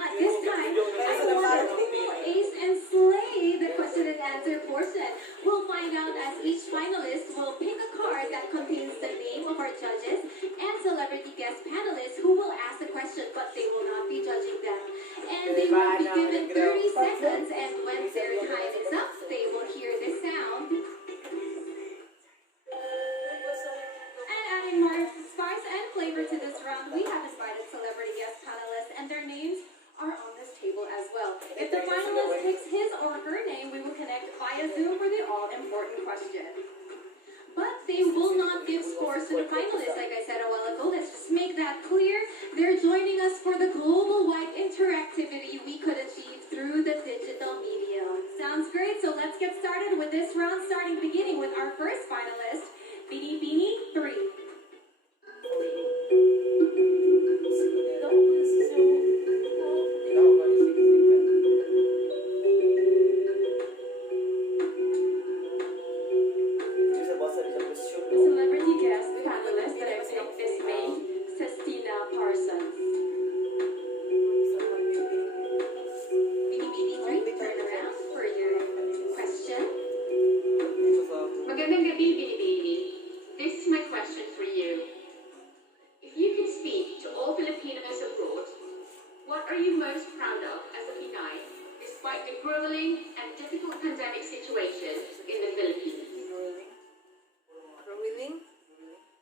not this time. I want to ace and slay the question and answer portion. We'll find out as each finalist will pick a card that contains the name of our judges and celebrity guest panelists who will ask the question, but they will not be judging them. And they will be given 30 seconds, and when their time is up, they will hear this sound. And adding more spice and flavor to this round, we have invited celebrity guest panelists, and their names are on this table as well. If the finalist picks his or her name, we will connect via Zoom for the all-important question. But they will not give scores to the finalists, like I said a while ago. Let's just make that clear. They're joining us for the global-wide interactivity we could achieve through the digital medium. Sounds great, so let's get started with this round, beginning with our first finalist, Binibining 3.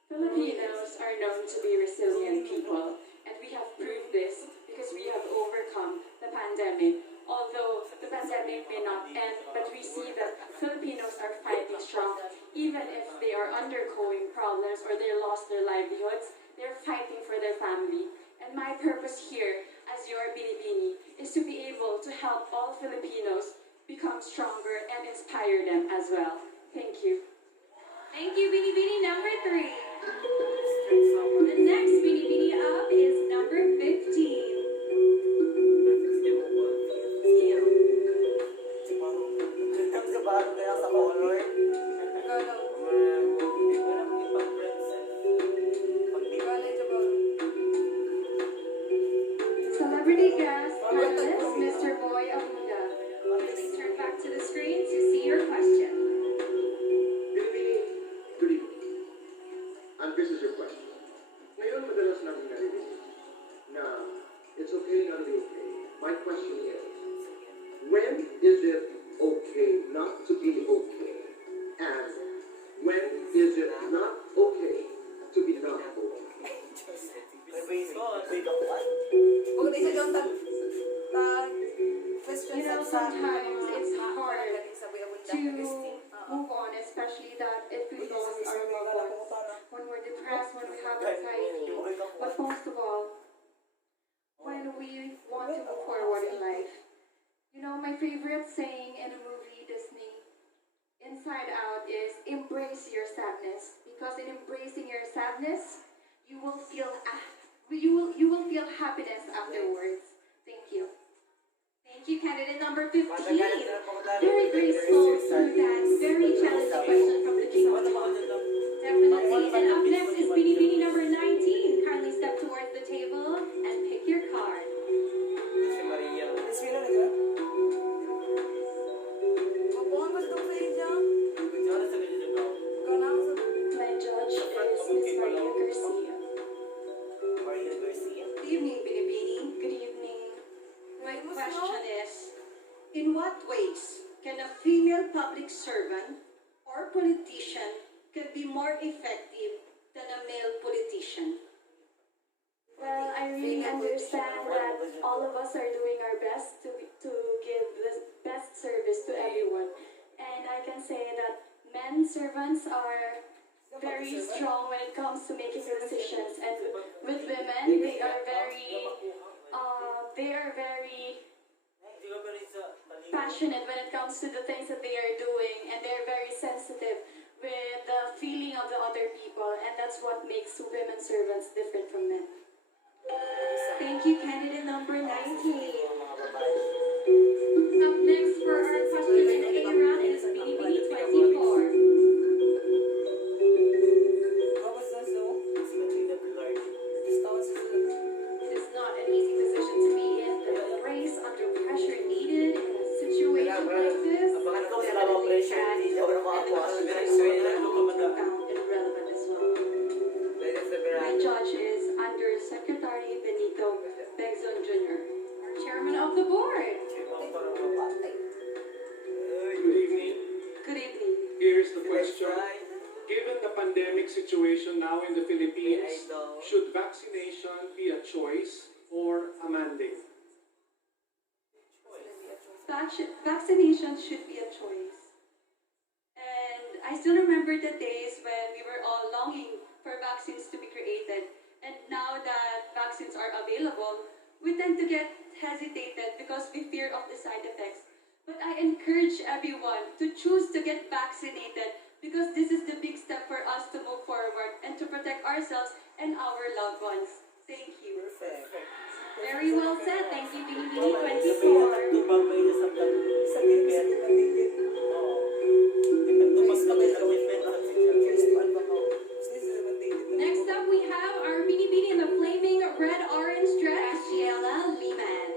Filipinos are known to be resilient people, and we have proved this because we have overcome the pandemic. Although the pandemic may not end, but we see that Filipinos are fighting strong. Even if they are undergoing problems or they lost their livelihoods, they're fighting for their family. And my purpose here, as your Binibini, is to be able to help all Filipinos become stronger and inspire them as well. Thank you. Thank you, Binibini number 3. The next Binibini up is number 15. Celebrity guest panelist, Mr. Boy Abuda. Please turn back to the screen to see your question. Good evening. And this is your question. Ngayon, madalas natin narinig na it's okay not to be okay. My question is, when is it okay not to be okay? And when is it not okay to be not okay? You know, sometimes it's hard to move on, especially that if we lost our loved ones, when we're depressed, when we have anxiety, but most of all, when we want to move forward in life. You know, my favorite saying in a movie, Disney, Inside Out, is embrace your sadness, because in embracing your sadness, you will feel happiness afterwards. Thank you. Thank you, candidate number 15. Very graceful to that very challenging question from the team. Definitely. And up next is Binibini number 19. Kindly step towards the table and pick your card. My judge is Miss Maria Garcia. Good evening, Binibini. Good evening. My question is, in what ways can a female public servant or politician can be more effective than a male politician? Well, I really understand that all of us are doing our best to give the best service to everyone. And I can say that men servants are very strong when it comes to making decisions. And with women, they are very passionate when it comes to the things that they are doing, and they're very sensitive with the feeling of the other people, and that's what makes women servants different from men. Thank you, candidate number 19. Up next for our question in the A round is Binibini 24. It is not an easy position to be in. the judge is Under Secretary Benito Begzon Jr., our chairman of the board. Good evening. Good evening. Here's the question. Given the pandemic situation now in the Philippines, should vaccination be a choice or a mandate? Vaccination should be a choice. And I still remember the days when we were all longing for vaccines to be created. And now that vaccines are available, we tend to get hesitated because we fear of the side effects. But I encourage everyone to choose to get vaccinated because this is the big step for us to move forward and to protect ourselves and our loved ones. Thank you. Very well said. Thank you, Binibining 24. Next up, we have our Binibini in the flaming red-orange dress, Giela Liman.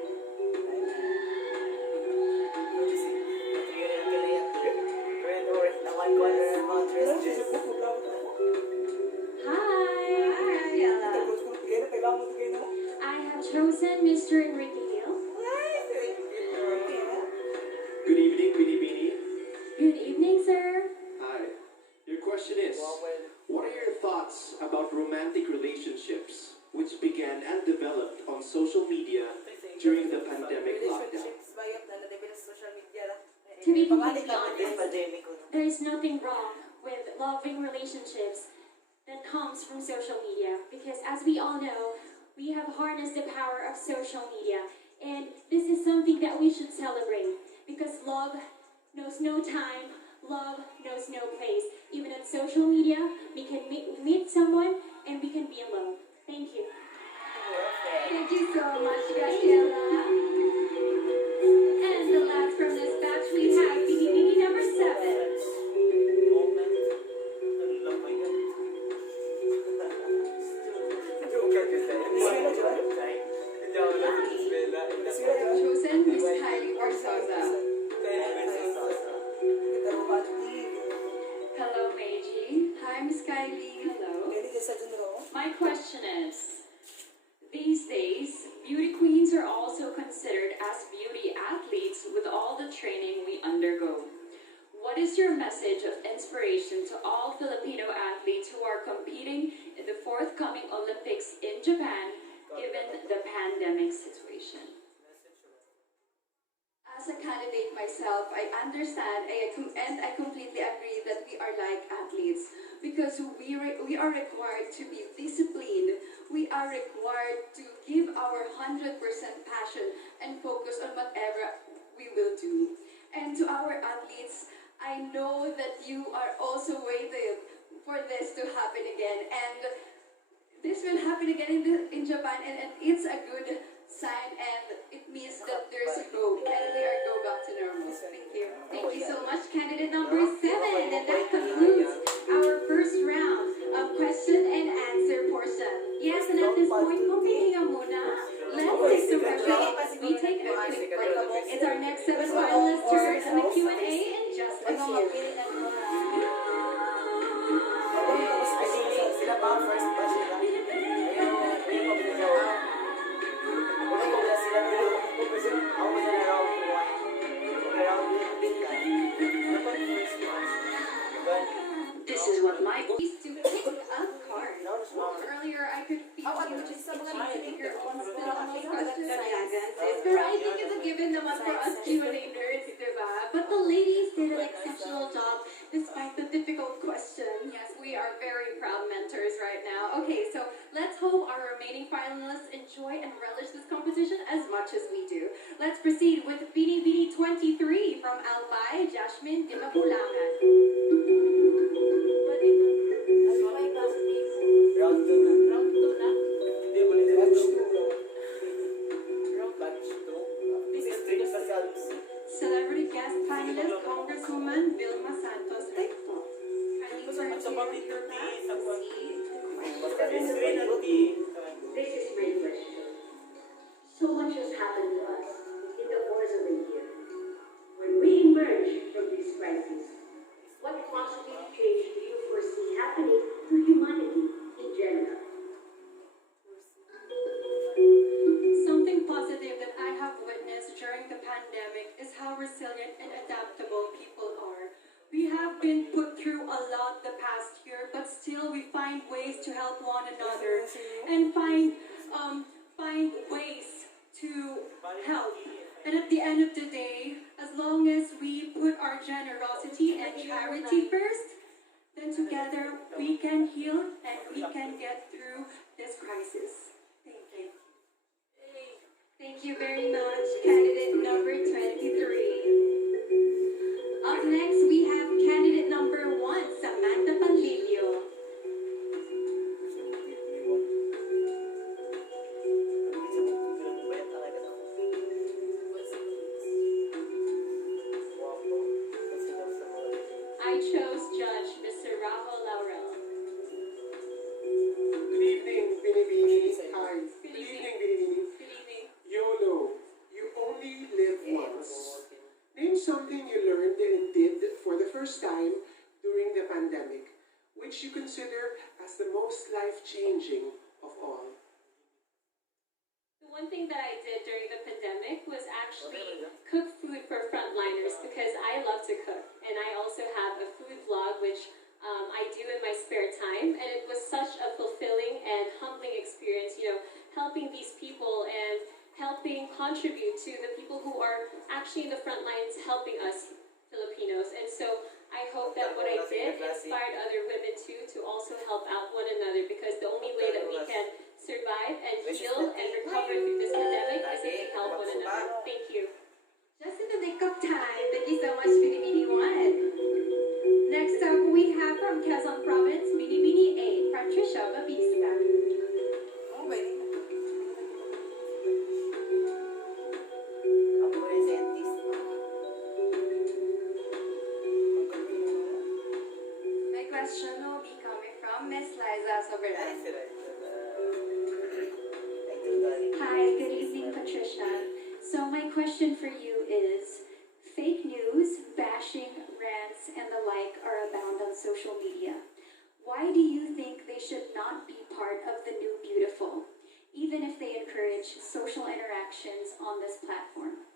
Hi, Giela. I have chosen Mr. Enrique Hill. Good evening, Binibini. Good evening, sir. Hi. Your question is, what are your thoughts about romantic relationships which began and developed on social media during the pandemic lockdown? To be completely honest, there is nothing wrong with loving relationships that comes from social media because as we all know, we have harnessed the power of social media and this is something that we should celebrate because love knows no time, love knows no place. Even on social media, we can meet someone and we can be in love. Thank you. Thank you so much, Graciela. And the last from this batch, we have Binibini number 7. Chosen Miss Kylie Orsoza. Hello, Meiji. Hi, Miss Kylie. Hello. My question is, these days, beauty queens are also considered as beauty athletes with all the training we undergo. What is your message of inspiration to all Filipino athletes who are competing in the forthcoming Olympics in Japan, given the pandemic situation? As a candidate myself, I understand and I completely agree that we are like athletes because we are required to be disciplined. We are required to give our 100% passion and focus on whatever we will do. And to our athletes, I know that you are also waiting for this to happen again. And this will happen again in Japan and it's a good sign and it means that there's hope and we are go back to normal. Thank you. Thank you so much, candidate number 7. And that concludes our first round of question and answer portion. Yes, and at this point, kumihinga muna. Let's take the pressure. We take a quick break. It's our next 7 finalist turn and the Q&A in just a moment. This is what my Please to pick a card. Earlier, I could feel you just itching to pick your own spin on those questions. Pero I think it's a given naman for us Q&A nerds, diba? But the ladies did an exceptional job despite the difficult question. Yes, we are very proud mentors right now. Okay, so let's hope our remaining finalists enjoy and relish this competition as much as we do. Let's proceed with Binibini 23 from Albay, Jasmine Dimabulangan. round 2 na. Round 2 na. Hindi mo nila batch 2. This is Trinity Salves. Celebrity guest finalist, Congresswoman Vilma Santos Recto. Kindly turn to your pass. This is my question. So much has happened to us in the course of a year. When we emerge from this crisis, what positive change do you foresee happening to humanity in general? help one another and find ways to help. And at the end of the day, as long as we put our generosity and charity first, then together we can heal and we can get through this crisis. Thank you. Thank you very much, candidate number 23. Up next, we have candidate number 1, Samantha Panlilio. I chose Judge Mr. Rahul Laurel. Good evening, Binibining. Hi. Good Good evening. evening, Binibining. Good evening. YOLO. You only live once. Name something you learned and did for the first time during the pandemic, which you consider as the most life-changing of all. The one thing that I did during the pandemic was actually cook food for frontliners because I love to cook. And I also have a food vlog which I do in my spare time. And it was such a fulfilling and humbling experience, helping these people and helping contribute to the people who are actually in the front lines helping us Filipinos. And so I hope that what I did inspired other women too to also help out one another, because the only way that we can survive and heal and recover through this pandemic is if we help one another. Thank you. Just in the nick of time. Thank you so much, Binibini 1. Next up, we have from Quezon Province, Binibini 8, Patricia Babista. My question will be coming from Miss Liza Soberan. Hi, good evening, Patricia. So my question for you is, fake news, bashing, rants, and the like are abound on social media. Why do you think they should not be part of the new beautiful, even if they encourage social interactions on this platform?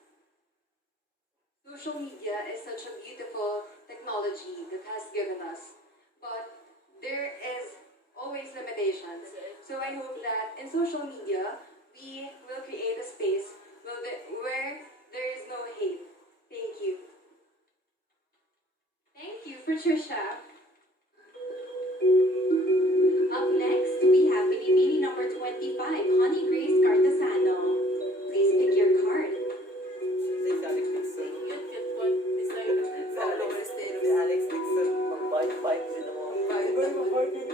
Social media is such a beautiful technology that has given us, but there is always limitations. So I hope that in social media, we will create a space where there is no hate. Thank you. Thank you, Patricia. Up next, we have Binibini number 25, Honey Grace Cartasano. Please pick your card.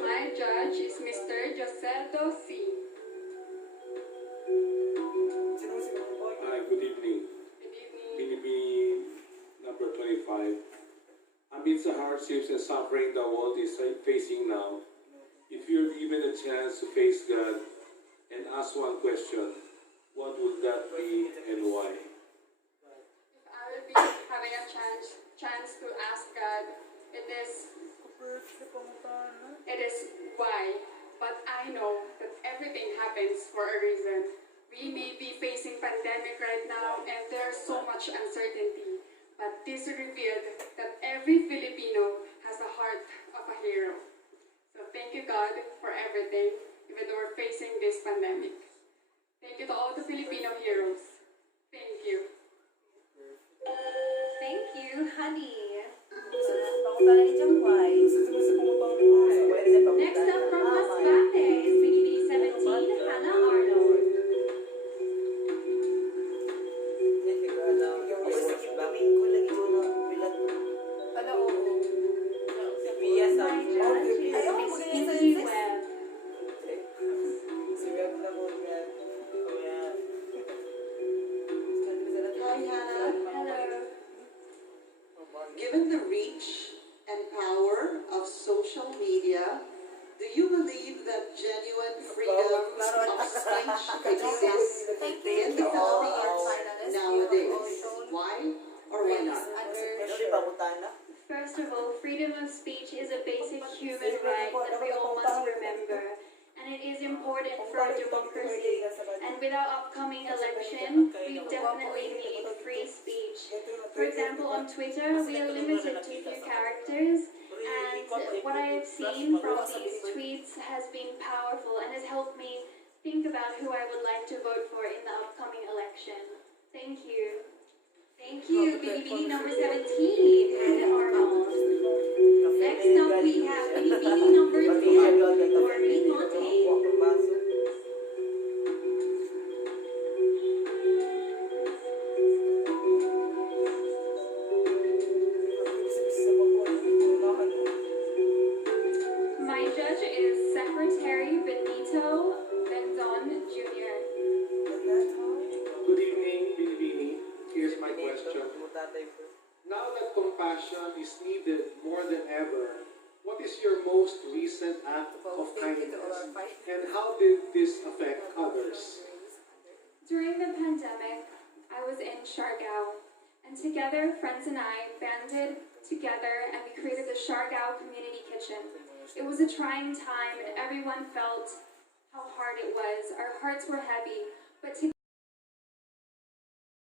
My judge is Mr. Joseldo C. Hi, good evening. Good evening. Binibining number 25. Amidst the hardships and suffering the world is facing now, if you're given a chance to face God and ask one question, what would that be and why? If I will be having a chance to ask God, it is why. But I know that everything happens for a reason. We may be facing pandemic right now and there's so much uncertainty. But this revealed that every Filipino has the heart of a hero. So thank you, God, for everything, even though we're facing this pandemic. Thank you to all the Filipino heroes. Thank you. Thank you, honey. Next up from Masbate is Binibini 17, Hannah Arnold. My judge is Miss Pinky Webb. Hi, Hannah. Hello. Given the reach and power of social media, do you believe that genuine freedom of speech exists in the Philippines nowadays? Why or why not? First of all, freedom of speech is a basic human right that we all must remember. And it is important for our democracy. And with our upcoming election, we definitely need free speech. For example, on Twitter, we are limited to few characters, and what I have seen from these tweets has been powerful and has helped me think about who I would like to vote for in the upcoming election. Thank you. Thank you, Binibining number 17, Hannah Arnold. Next up, we have Binibining number 10, Maureen Montaigne. My judge is Secretary Benito Bendon Jr. Good evening, Binibini. Here's my question. Now that compassion is needed more than ever, what is your most recent act of kindness? And how did this affect others? During the pandemic, I was in Siargao, and together, friends and I banded together and we created the Siargao Community Kitchen. It was a trying time and everyone felt how hard it was. Our hearts were heavy, but together